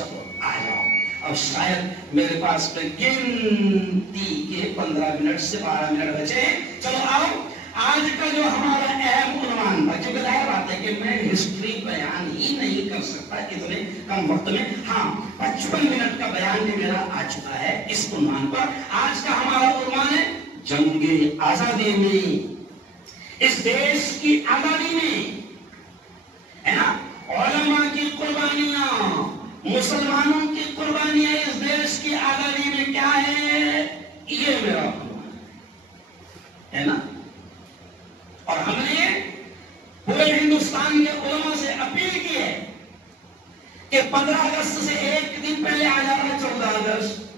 चलो आ जाओ। अब शायद मेरे पास में गिनती के 15 मिनट से 12 मिनट बचे। चलो आओ, आज का जो हमारा अहम उन्वान था, क्योंकि जाहिर बात है कि मैं हिस्ट्री बयान ही नहीं कर सकता इतने कम वक्त में। हाँ, 55 मिनट का बयान भी मेरा आ चुका है इस उन्वान पर। आज का हमारा उन्वान है जंगे आजादी में, इस देश की आजादी में, है ना, उलमा की कुर्बानियां, मुसलमानों की कुर्बानियां इस देश की आजादी में क्या है, ये मेरा है ना। और हमने पूरे हिंदुस्तान के उलमा से अपील की है कि 15 अगस्त से एक दिन पहले आ जा रहा 14 अगस्त,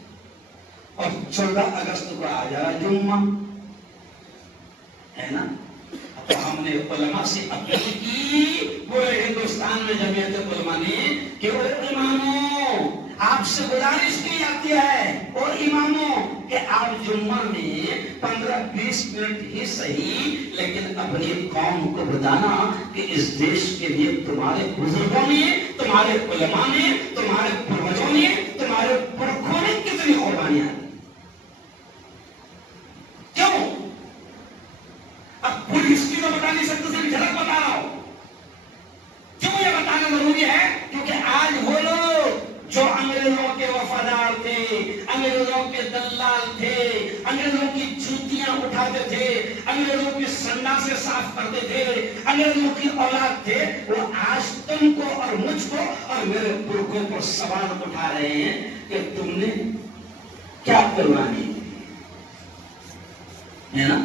और 14 अगस्त को आ जा रहा जुम्मा, है ना। तो हमने उलमा से अपील की पूरे हिंदुस्तान में जमीयत उलमा ने कि वो इमामों, आपसे गुजारिश की जाती है और इमामों कि आप जुम्मा में 15-20 मिनट ही सही, लेकिन अपनी कौम को बताना कि इस देश के लिए तुम्हारे बुजुर्गों ने, तुम्हारे उलमा ने, तुम्हारे पूर्वजों ने, तुम्हारे पुरखों ने कितनी कुर्बानियां दी। क्यों? अब पूरी हिस्ट्री तो बता नहीं सकते, सिर्फ झलक बता रहा हूं। क्यों ये बताना जरूरी है? क्योंकि आज वो लोग जो अंग्रेजों के वफादार थे, अंग्रेजों के दलाल थे, अंग्रेजों की जूतियां उठाते थे, अंग्रेजों की संडा से साफ करते थे, अंग्रेजों की औलाद थे, वो आज तुमको और मुझको और मेरे पुरखों को सवाल उठा रहे हैं कि तुमने क्या कुर्बानी दी, है ना।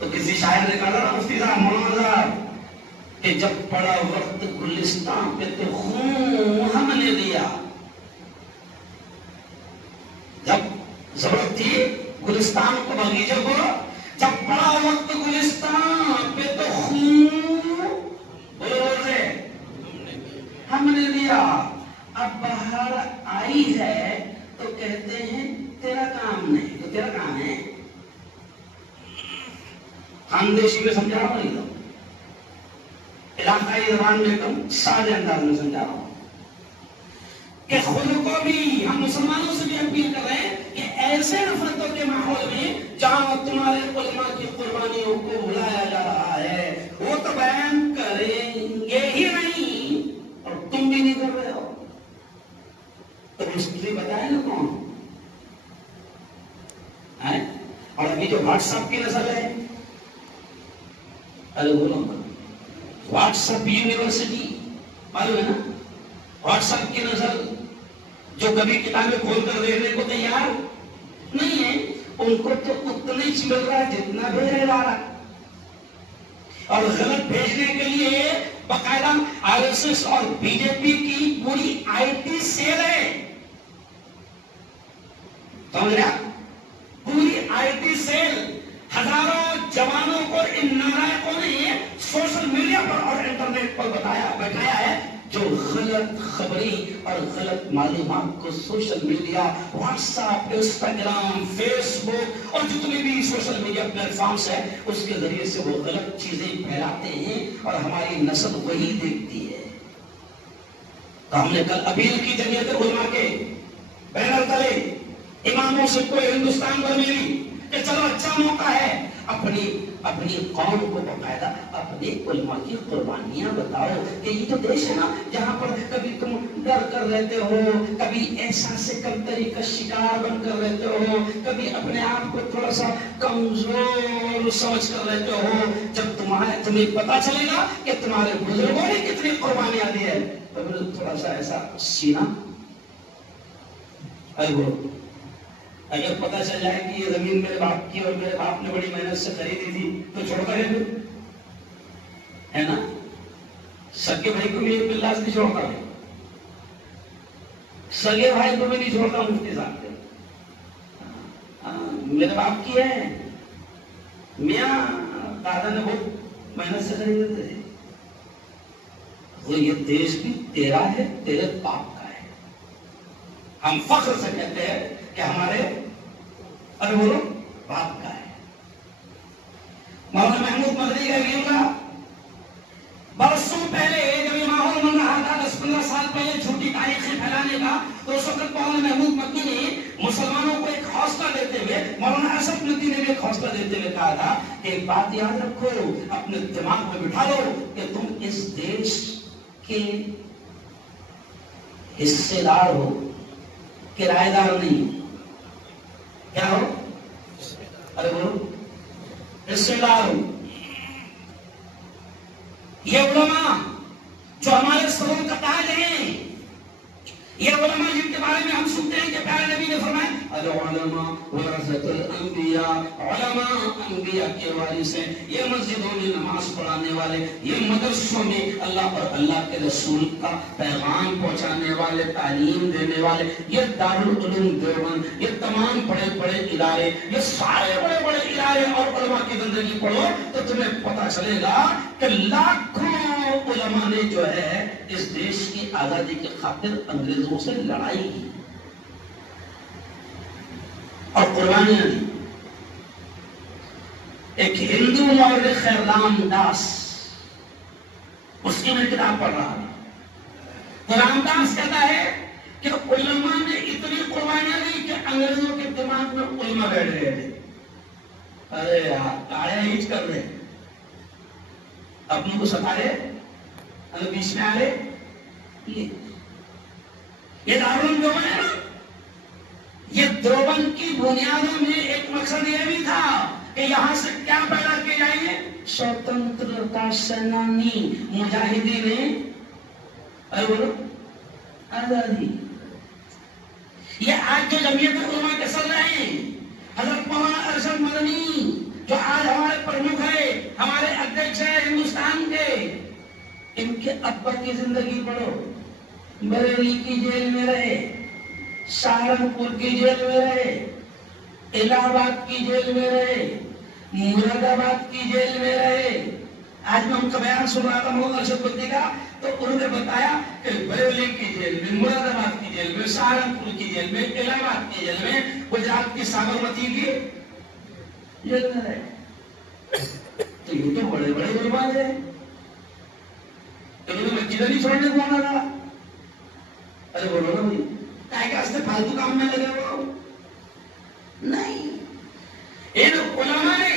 तो किसी शायर ने कहा था, मुफ्ती साहब, मौलाना साहब, कि जब पड़ा वक्त गुलिस्तान पे तो खून हमने दिया। जब जरूरत थी गुलिस्तान को, बगीचे को, जब पड़ा वक्त गुलिस्तान पे तो खून बोले हमने दिया। अब बाहर आई है तो कहते हैं तेरा काम नहीं, तो तेरा काम है। खानदेशी में समझा रहा हूं, इलाकाई जबान में एकदम सादे अंदाज में समझा रहा हूं कि खुद को भी, हम मुसलमानों से भी अपील कर रहे हैं कि ऐसे नफरतों के माहौल में जहां तुम्हारे उलमा की कुर्बानियों को भुलाया जा रहा है, वो तो बयान करेंगे ही नहीं और तुम भी नहीं कर रहे हो, तो हिस्ट्री बताए ना कौन है। और अभी जो व्हाट्सएप की नस्ल है, अरे बोलो, व्हाट्सएप यूनिवर्सिटी मालूम है ना, व्हाट्सएप की नस्ल जो कभी किताबें खोलकर देखने को तैयार नहीं है, उनको तो उतना ही मिल रहा है जितना भेजा जा रहा है। और गलत भेजने के लिए बाकायदा आरएसएस और बीजेपी की पूरी आईटी सेल है, समझ रहे? पूरी आईटी सेल, हजारों जवानों को इन नालायकों ने सोशल मीडिया पर और इंटरनेट पर बैठाया है, जो गलत खबरी और गलत मालूमात को social media, WhatsApp, Instagram, Facebook और जितने भी सोशल मीडिया प्लेटफॉर्म्स है, उसके जरिए से वो गलत चीजें फैलाते हैं और हमारी नस्ल वही देखती है। तो हमने कल अपील की जमीयत उलमा के बैनर तले इमामों से पूरे हिंदुस्तान भर मिली कि चलो अच्छा मौका है, अपनी अपनी कौम को बकायदा अपने उलमा की कुर्बानियां बताओ कि ये जो देश है ना, जहां पर कभी तुम डर कर रहते हो, कभी ऐसा से कमतरी का शिकार बनकर रहते हो, कभी अपने आप को थोड़ा सा कमजोर समझ कर रहते हो, जब तुम्हें पता चलेगा कि तुम्हारे बुजुर्गों ने कितनी कुर्बानियां दी है, तो फिर थोड़ा सा ऐसा सीना, अगर पता चल जाए कि ये जमीन मेरे बाप की और मेरे बाप ने बड़ी मेहनत से खरीदी थी, तो छोड़ता है फिर, है ना। सगे भाई को भी एक बिल्लास नहीं छोड़ता है, सगे भाई को भी नहीं छोड़ता मुफ्ती साहब के, मेरे बाप की है, मियां दादा ने बहुत मेहनत से खरीदे थे, तो ये देश भी तेरा है, तेरे बाप का है। हम फख्र से कहते हैं कि हमारे, अरे बोलो, बाप का है। मौलाना महमूद मदनी का बरसों पहले जब ये माहौल बन रहा था, 10 10-15 साल पहले झूठी तारीखें फैलाने का, तो उस वक्त मौलाना महमूद मक्की ने मुसलमानों को एक हौसला देते हुए, मौलाना असद नदवी ने भी एक हौसला देते हुए कहा था कि एक बात याद रखो, अपने दिमाग में बिठा लो कि तुम इस देश के हिस्सेदार हो, किराएदार नहीं। क्या हो? अरे बोलो, हिस्सेदार हो। ये उलमा जो हमारे सरों का ताज हैं, ये उलमा जिनके बारे में हम सुनते हैं कि प्यारे नबी ने फरमाया अल-उलमा वरसतुल अंबिया, उलमा अंबिया के वारिस हैं। ये मस्जिदों में नमाज पढ़ाने वाले, ये मदरसों में अल्लाह और अल्लाह के रसूल का पैगाम पहुंचाने वाले, तालीम देने वाले, ये दारुल उलूम देवबंद, ये तमाम बड़े बड़े इदारे, ये सारे बड़े बड़े इदारे और उलमा की जिंदगी पढ़ो तो तुम्हें पता चलेगा कि लाखों उलमा ने जो है इस देश की आजादी की खातिर अंग्रेजों से लड़ाई की और कुर्बानियां दी। एक हिंदू मौलिक है रामदास, उसकी मैं किताब पढ़ रहा था, तो रामदास कहता है कि उलमा ने इतनी कुर्बानियां दी कि अंग्रेजों के दिमाग में उलमा बैठ गए थे। अरे यार आया हीच कर रहे, अपनों को सता रहे, बीच में आ रहे। ये दारुल देवबंद है ना, ये देवबंद की बुनियादों में एक मकसद यह भी था कि यहां से क्या पैदा किए जाएंगे, स्वतंत्रता सेनानी मुजाहिदीन, अरे बोलो आजादी। ये आज जो जमीयत उलमा के चल रहे हैं, हजरत मौलाना अरशद मदनी जो आज हमारे प्रमुख है, हमारे अध्यक्ष है हिंदुस्तान के, इनके अब्बा की जिंदगी पढ़ो। बरेली की जेल में रहे, सहारनपुर की जेल में रहे, इलाहाबाद की जेल में रहे, मुरादाबाद की जेल में रहे। आज मैं उनका बयान सुन रहा था मौलाना अरशद मदनी का, तो उन्होंने बताया कि बरेली की जेल में, मुरादाबाद की जेल में, सहारनपुर की जेल में, इलाहाबाद की जेल में, गुजरात की साबरमती की जेल में रहे। तो ये तो बड़े बड़े बर्बाद है, इन्होंने मस्जिद नहीं छोड़ने को आना था। अरे बोलो ना भाई, क्या क्या फालतू काम में लगे हो? नहीं, इन उलमा ने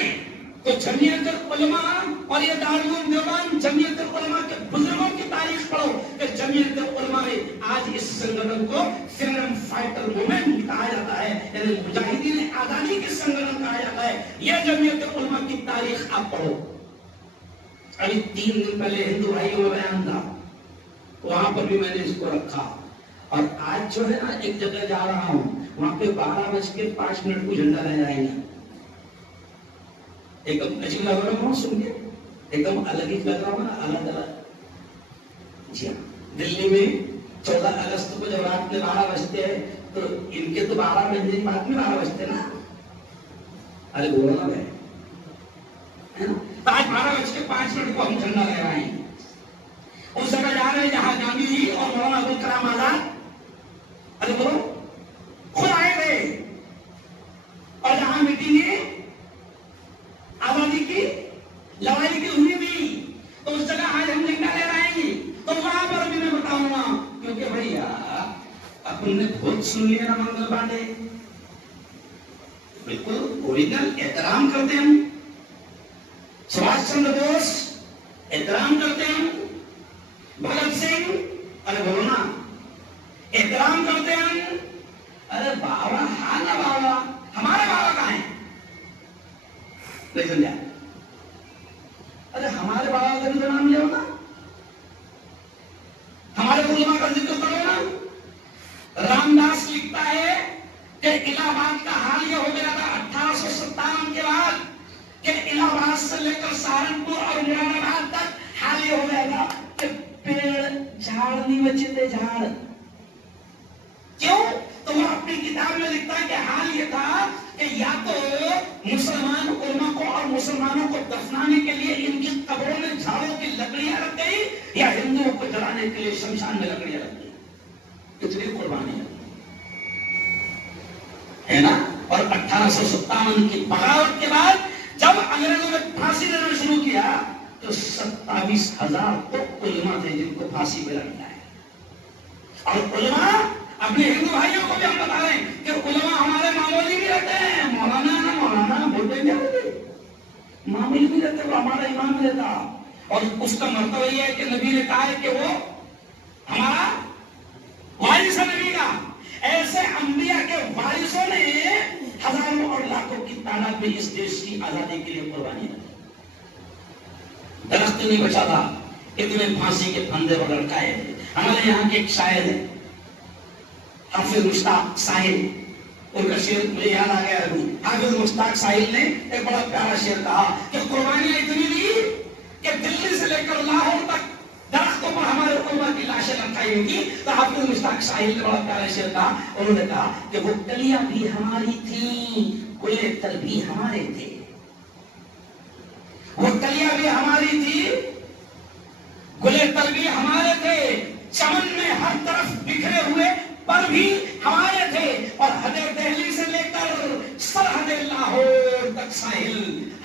तो जमीयत उलमा और ये दारुल देवबंद, जमीयत उलमा के बुजुर्गों की तारीख पढ़ो कि जमीयत उलमा ने आज इस संगठन को फ्रीडम फाइटर मूवमेंट कहा जाता है, यानी मुजाहिदीन आजादी के संगठन कहा जाता है। यह जमीयत उलमा की तारीख आप पढ़ो। अभी 3 दिन पहले हिंदू भाइयों में बयान था, वहां पर भी मैंने इसको रखा, और आज जो है ना एक जगह जा रहा हूं, वहां पे 12:05 को झंडा लहराएंगे। एकदम अजीब लग रहा हूँ सुन के, एकदम अलग ही लग रहा हूँ ना, अलग अलग। जी हाँ, दिल्ली में 14 अगस्त को जब रात में 12 बजते हैं, तो इनके तो 12 बजने की बात में 12 बजते ना। अरे बोलो ना भाई, है ना? तो आज 12:05 को हम झंडा लहराएंगे। उस जगह जा रहे हैं जहां गांधी जी और मौलाना अबुल कलाम आजाद, अरे बोलो, खुद आए थे, और जहां मीटिंग आजादी की लड़ाई की हुई भी, तो उस जगह आज हम झंडा लहराएंगे। तो वहां पर भी मैं बताऊंगा, क्योंकि भैया अपन ने बहुत सुन लिया ना मंगल पांडे, बिल्कुल ओरिजिनल एहतराम करते हैं, सुभाष चंद्र बोस एहतराम करते हैं, भगत सिंह, अरे बोलो ना, एहतराम करते हैं। अरे बाबा, हाँ ना बाबा, हमारे बाबा कहाँ हैं? नहीं समझा? अरे हमारे बाबा का भी तो नाम ले ना, हमारे उलमा का जिक्र करो ना। रामदास लिखता है कि इलाहाबाद का हाल यह हो गया था 1857 के बाद, कि इलाहाबाद से लेकर सहारनपुर और मुरादाबाद तक हाल यह हो गया था कि पेड़ झाड़ नहीं बचे थे, झाड़। क्यों? तो वो अपनी किताब में लिखता है कि हाल ये था कि या तो मुसलमान उलमा को और मुसलमानों को दफनाने के लिए इनकी कब्रों में झाड़ों की लकड़ियां रख गई, या हिंदुओं को जलाने के लिए शमशान में लकड़ियां रख गई। इतनी कुर्बानी है ना। और 1857 की बगावत के बाद जब अंग्रेजों ने फांसी देना शुरू किया, तो 27,000 तो उलमा थे जिनको फांसी पे लटका है। और उलमा, अपने हिंदू भाइयों को भी हम बता रहे हैं कि उलमा हमारे मामूली भी रहते हैं, मौलाना बोलते क्या होते, मामूली भी रहते, वो हमारा इमाम भी रहता। और उसका मतलब ये है कि नबी ने कहा है कि वो हमारा वारिस है नबी का। ऐसे अंबिया के वारिसों ने हजारों और लाखों की तादाद में इस देश की आजादी के लिए कुर्बानी दी। दरख्त नहीं बचा था, इतने फांसी के फंदे पर लटकाए थे। हमारे यहाँ के एक शायर है हाफिज मुश्ताक साहिल, उनका शेर मुझे याद आ गया अभी। हाफिज मुश्ताक साहिल ने एक बड़ा प्यारा शेर कहा कि कुर्बानियां इतनी दी कि दिल्ली से लेकर लाहौर तक दरख्तों पर हमारे उलमा की लाशें लटकाई होगी। तो हाफिज मुश्ताक साहिल ने बड़ा प्यारा शेर कहा, उन्होंने कहा कि वो कलियां भी हमारी थी, गुले तर भी हमारे थे। वो कलियां भी हमारी थी, गुले तर भी हमारे थे, चमन में हर तरफ बिखरे हुए पर भी हमारे थे, और हदे दिल्ली से लेकर सरहदे लाहौर तक साहिल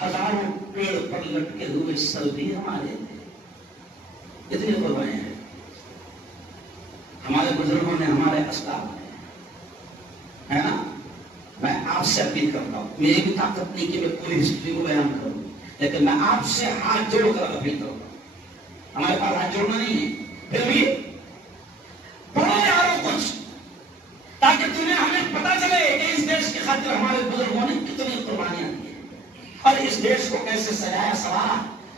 हजारों पेड़ पर लटके हुए सर भी हमारे थे। इतने कुर्बानियां हैं हमारे बुजुर्गों ने, हमारे अस्लाफ ने, है ना। मैं आपसे अपील करता हूं, मेरी भी ताकत नहीं कि मैं पूरी हिस्ट्री को बयान करूं, लेकिन मैं आपसे हाथ जोड़कर अपील करूंगा। हमारे पास हाथ जोड़ना नहीं है, फिर भी पढ़ो यारों कुछ, ताकि तुम्हें हमें पता चले कि इस देश की खातिर हमारे बुजुर्गों ने कितनी कुर्बानियां दी और इस देश को कैसे सजाया सवारा।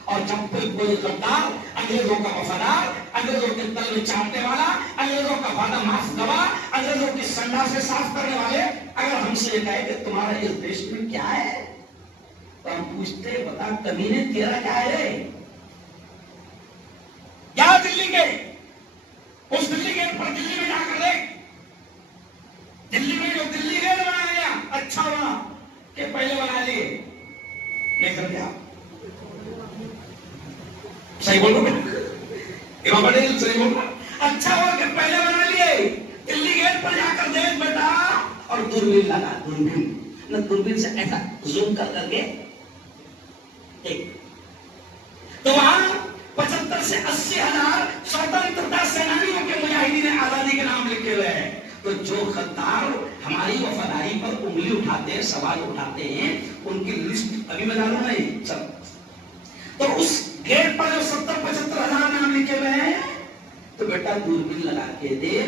और जब फिर कोई गद्दार, अंग्रेजों का वफादार, अंग्रेजों के तल में चाटने वाला, अंग्रेजों का वादा माफ गवा, अंग्रेजों की संडा से साफ करने वाले अगर हमसे ये कहे कि तुम्हारा इस देश में क्या है, तो हम पूछते बता कमीने तेरा क्या है रे? क्या दिल्ली के उस दिल्ली गेट पर दिल्ली में जाकर देख, दिल्ली में जो दिल्ली गेट बनाया गया अच्छा हुआ कि पहले बना लिए, नहीं समझा? सही बोलो इमाम पटेल, सही बोलो। अच्छा हुआ कि पहले बना लिए, दिल्ली गेट पर जाकर देख बेटा, और दूरबीन लगा, दूरबीन न, दूरबीन से ऐसा जूम कर करके एक, तो वहां 75 से 80 हजार स्वतंत्रता सेनानियों के मुजाहिदीन आजादी के नाम लिखे हुए हैं। तो जो गद्दार हमारी वफादारी पर उंगली उठाते हैं, सवाल उठाते हैं, उनकी लिस्ट अभी मैं डालू नहीं सब। तो उस गेट पर जो 70-75 हजार नाम लिखे हुए हैं, तो बेटा दूरबीन लगा के दे,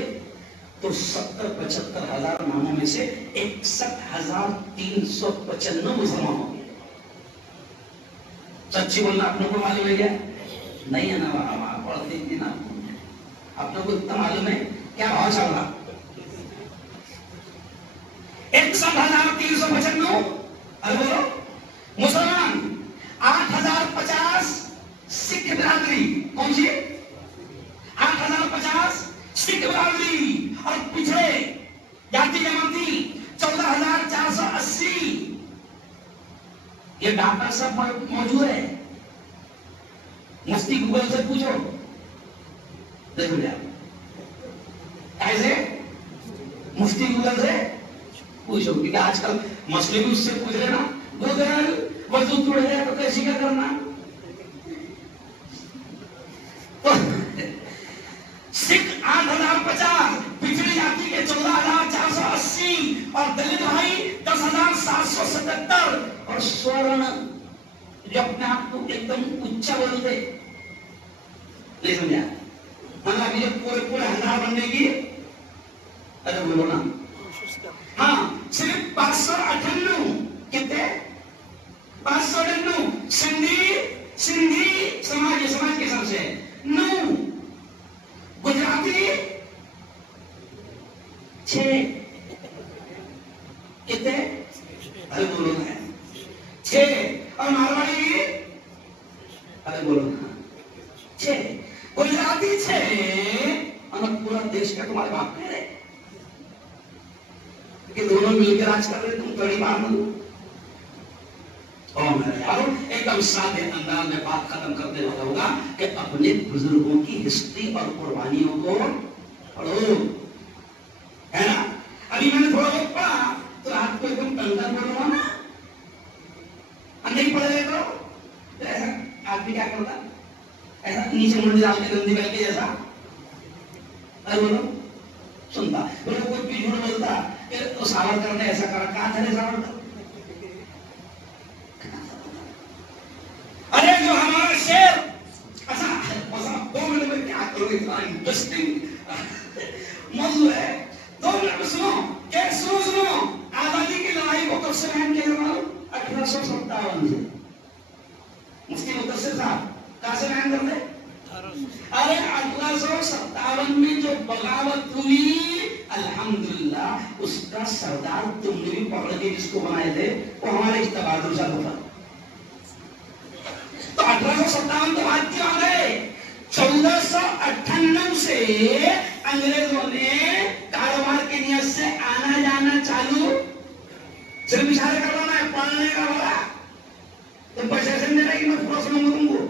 तो 70-75 हजार नामों में से 61,395 मुसलमान हो गए। सच्ची बोलना अपने को मालूम है क्या? नहीं है ना, पढ़ते ना अपने को इतना मालूम है क्या भाव चल रहा? 61,395 अरे बोलो मुसलमान, 8,050 सिख बिरादरी, कौन सी 8,050 सिख बिरादरी, और पिछड़े जाति जमाती 14,480। ये डाटा सब मौजूद है, मुफ्ती गूगल से पूछो, देखो कैसे मुफ्ती गूगल से पूछो, क्योंकि आजकल मसले भी उससे पूछ रहे ना, गूगल वजूद जुड़ जाए तो कैसे क्या करना। तो सिख 8,050, पिछड़ी जाति के 14,480, और दलित भाई 10,777, और स्वर्ण जो अपने आप को एकदम उच्च बोलते, नहीं समझा? मतलब ये पूरे हजार बनने की, अरे बोलो ना, हाँ सिर्फ 598 कितने, 598 सिंधी समाज के हिसाब से 9, गुजराती 6, कितने, अरे बोलो ना 6, और मारवाड़ी, अरे बोलो ना 6, गुजराती 6, और पूरा देश का तुम्हारे बाप कह रहे कि दोनों मिलकर राज कर रहे, तुम बड़ी बात नहीं। और एकदम सादे अंदाज में बात खत्म करते होगा कि अपने बुजुर्गों की हिस्ट्री और कुर्बानियों को पढ़ो, है ना। अभी मैंने थोड़ा बहुत पढ़ा तो आपको एकदम कंगाल बोलूंगा ना, नहीं पढ़े तो ऐसा आदमी क्या करता, ऐसा नीचे मुंडी डाल के गंदी करके जैसा, अरे बोलो सुनता, बोले कोई भी झूठ बोलता कि तो सावरकर ने ऐसा करा, कहा था सावरकर? अरे जो हमारा शेर, अच्छा 2 मिनट में क्या करोगे, इतना इंटरेस्टिंग मौजूद है। 2 मिनट में सुनो, क्या सुनो, आजादी की लड़ाई को कब से बयान किया गया? 1857 से। मुफ्ती मुदस्सिर साहब कहां से बयान करते? अरे 1857 में जो बगावत हुई, अल्हम्दुलिल्लाह उसका सरदार तुमने भी पकड़ के जिसको बनाए थे वो हमारे इस तबादुल साहब होता। तो 1857 तो बात की बात है। 1498 से अंग्रेजों ने कारोबार की नियत से आना जाना चालू, सिर्फ इशारे करवाना है, पढ़ने का बोला तो पैसे से नहीं रहेगी, मैं पूरा सुनूंगा तुमको।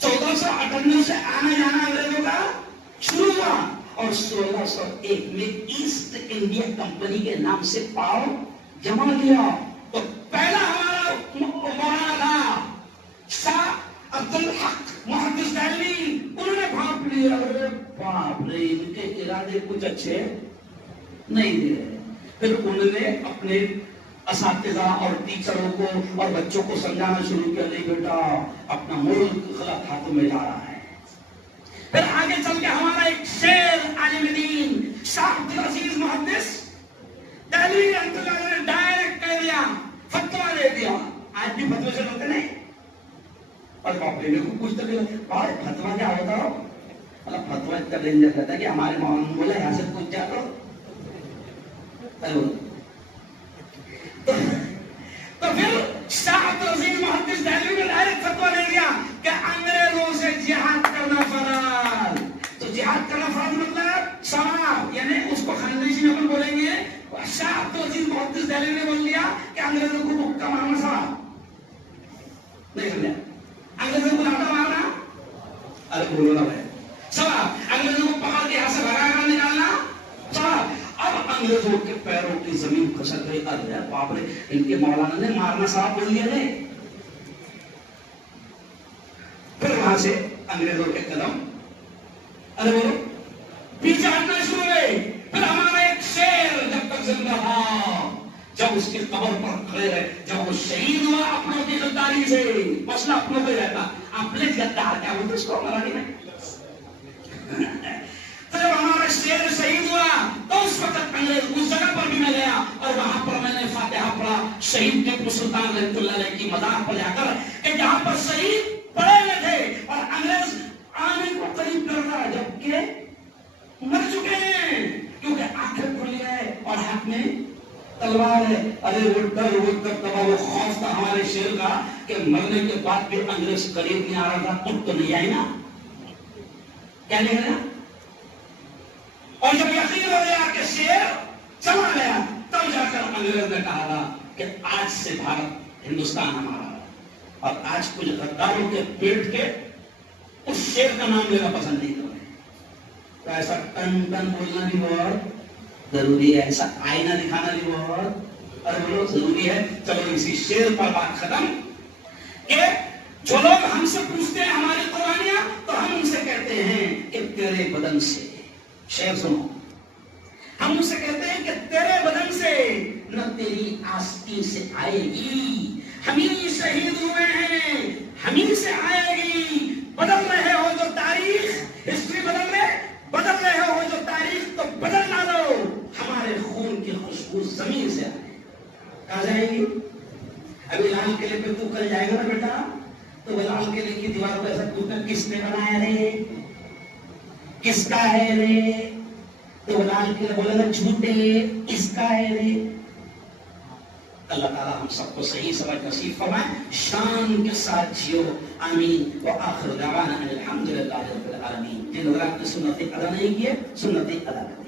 1498 से आना जाना अंग्रेजों का शुरू हुआ और 1601 में ईस्ट इंडिया कंपनी के नाम से पाव जमा लिया। तो पहला हमारा मौलाना था शाह अब्दुल हक मुहद्दिस दिल्ली, उन्होंने भाप लिया। अरे बाप रे, इनके इरादे कुछ अच्छे नहीं थे। फिर उन्होंने अपने असातिज़ा और टीचरों को और बच्चों को समझाना शुरू किया, नहीं बेटा अपना मुल्क गलत हाथों में जा रहा है। फिर आगे चल के हमारा एक शेर आलिम दीन शाह अब्दुल अजीज मुहद्दिस दिल्ली ने डायरेक्ट कह दिया, फतवा दे दिया। आज भी फतवे से होते नहीं, और बापरे मेरे को पूछते और फतवा क्या होता हो? मतलब फतवा इतना डेंजर रहता है कि हमारे मौलाना बोला यहाँ से पूछ जाता। तो फिर शाह अब्दुल अजीज मुहद्दिस दिल्ली ने डायरेक्ट फतवा दे दिया कि अंग्रेजों से जिहाद करना फर्ज। तो जिहाद करना फर्ज मतलब सवाब, यानी उसको खानदेशी में अपन बोलेंगे। शाह अब्दुल अजीज मुहद्दिस दिल्ली ने बोल दिया कि अंग्रेजों को मुक्का मारना सवाब नहीं समझा, अंग्रेजों को लाता मारना, अरे बोलो ना भाई, सवाब। अंग्रेजों को पकड़ के यहां से भगा कर निकालना सवाब। अब अंग्रेजों के पैरों की जमीन खसक गई। अरे बाप रे, इनके मौलाना ने मारना साहब बोल दिया थे। फिर वहां से अंग्रेजों के कदम अरे बोलो पीछे हटना शुरू हुए। फिर हमारा एक शेर जब तक जिंदा था, जब उसकी कब्र पर खड़े रहे, जब वो शहीद हुआ अपनों की गद्दारी से, मसला अपनों को रहता, अपने गद्दार क्या बोलते उसको मराठी में। तो जब हमारा शेर शहीद हुआ तो उस वक्त अंग्रेज उस जगह पर भी मैं गया और वहां पर मैंने फातिहा पढ़ा शहीद टीपू सुल्तान रहमतुल्लाह अलैह की मज़ार पर जाकर कि जहां पर शहीद पड़े हुए थे और अंग्रेज आने को करीब कर रहा है, जबकि मर चुके हैं क्योंकि आंखें खुली है और हाथ में तलवार है। अरे वो डर, वो दबदबा, वो खौफ था हमारे शेर का कि मरने के बाद भी अंग्रेज करीब नहीं आ रहा था। कुछ तो नहीं आई ना, क्या नहीं है ना? और जब यकीन हो गया कि शेर चला गया, तब जाकर अंग्रेज ने कहा कि आज से भारत हिंदुस्तान हमारा। और आज कुछ गद्दारों के पेट के उस शेर का नाम लेना पसंद नहीं कर रहे। तो ऐसा टन टन बोलना भी बहुत जरूरी है, ऐसा आईना दिखाना भी बहुत अरे बोलो जरूरी है। चलो इसी शेर पर बात खत्म कि जो लोग हमसे पूछते हैं हमारी कुर्बानियां, तो हम उनसे कहते हैं कि तेरे बदन से, शेर सुनो, हम उनसे कहते हैं कि तेरे बदन से न तेरी आस्तीन से आएगी, हम ही शहीद हुए हैं, हम ही से आएगी। बदल रहे हो जो तारीख, हिस्ट्री बदल रहे हो जो तारीख, तो बदल ना दो। हमारे खून की खुशबू जमीन से आए, कहां जाएगी? अभी लाल किले पे तू कल जाएगा ना बेटा, तो लाल किले की दीवार पर ऐसा पूछना किसने बनाया रे, किसका है रे? तो लाल किला बोलेगा झूठे, इसका है रे। अल्लाह ताला हम सबको सही समझ नसीब फरमाए, शान के साथ जियो, आमीन। व आखिर दवाना अल्हम्दुलिल्लाहि रब्बिल आलमीन। जिन लोगों ने सुन्नतें अदा नहीं किए, सुन्नतें अदा करें।